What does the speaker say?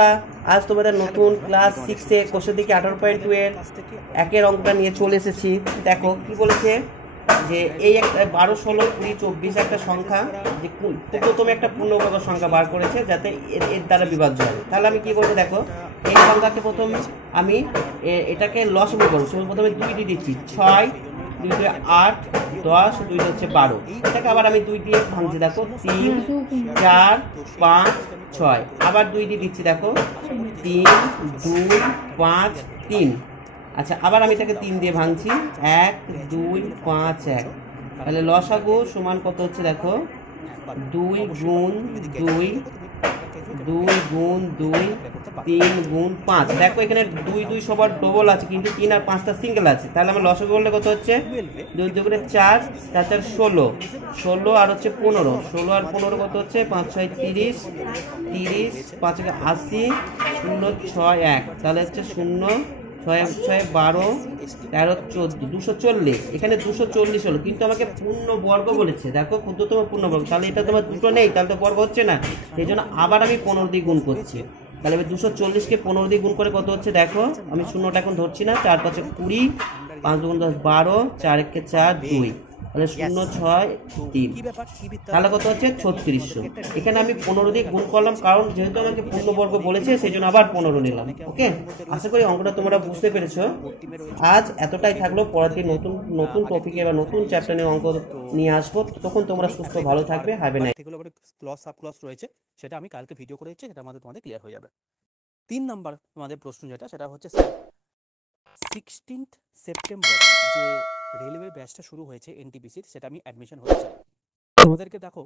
বন্ধুরা, আজ তোমাদের নতুন ক্লাস 6-এ কোষের দিকে 18.2 এর একের অঙ্কটা নিয়ে চলে এসেছি। দেখো কি বলেছে, যে এই একটা 12, 16, 20, 24 একটা সংখ্যা, যে ক্ষুদ্রতম একটা পূর্ণবর্গ সংখ্যা বার করেছে যাতে এর দ্বারা বিভাজ্য হয়। তাহলে আমি কি বলবো, দেখো এই সংখ্যাকে প্রথম আমি এটাকে লসাগু করবো। প্রথমে 2 দিয়ে দিচ্ছি, 6, 2 দিয়ে 8, 10, 2 দিয়ে হচ্ছে 12। এটাকে আবার আমি 2 দিয়ে ভাঙছি, দেখো 3, 4, 5, 6। আবার 2 দিয়ে দিচ্ছি, দেখো 3, 2, 5, 3। আচ্ছা, আবার আমি এটাকে 3 দিয়ে ভাঙছি, 1, 2, 5, 1। তাহলে লসাগু সমান কত হচ্ছে, দেখো 2 গুণ 2, 2 গুণ 2, 3 গুণ 5। দেখো এখানে 2 2 সবার ডবল আছে, কিন্তু 3 আর 5টা সিঙ্গেল আছে। তাহলে আমার লসাগু করলে কত হচ্ছে, 2 2 করে 4, 4 4 16, 16 আর হচ্ছে 15, 16 আর 15 কত হচ্ছে, 5 6 30, 30, 5 80, 0 6 1। তাহলে হচ্ছে 0 6 6 12, 13 14, 240। এখানে 240 হলো, কিন্তু আমাকে পূর্ণ বর্গ বলেছে। দেখো ক্ষুদ্রতম পূর্ণ বর্গ, তাহলে এটা তোমার দুটো নেই, তাহলে তো বর্গ হচ্ছে না। সেই জন্য আবার আমি 15 দিয়ে গুণ করছি। তাহলে 240-কে 15 দিয়ে গুণ করে কত হচ্ছে, দেখো আমি শূন্যটা এখন ধরছি না, 4 5 20, 5 2 10 12, 4 1 4 2। তাহলে 0 6 3, তাহলে কত হচ্ছে 3600। এখানে আমি 15 দিয়ে গুণ করলাম, কারণ যেহেতু আমাকে পূর্ণবর্গ বলেছে সেই জন্য আবার 15 নিলাম। ওকে, আশা করি অঙ্কটা তোমরা বুঝতে পেরেছো। আজ এতটাই থাকলো, পরের দিন নতুন নতুন টপিকে বা নতুন চ্যাপ্টার নিয়ে অঙ্ক নিয়ে আসবো। তখন তোমরা সুস্থ ভালো থাকবে। Have a nice. এগুলো আবার ক্লজ সাব ক্লজ রয়েছে, সেটা আমি কালকে ভিডিও করে দিচ্ছি, সেটা আমাদের তোমাদের ক্লিয়ার হয়ে যাবে। 3 নাম্বার তোমাদের প্রশ্ন যেটা, সেটা হচ্ছে 16 সেপ্টেম্বর যে রেলওয়ে ব্যাচটা শুরু হয়েছে এনটিপিসির, সেটা আমি অ্যাডমিশন হতে চাই। তোমাদেরকে দেখো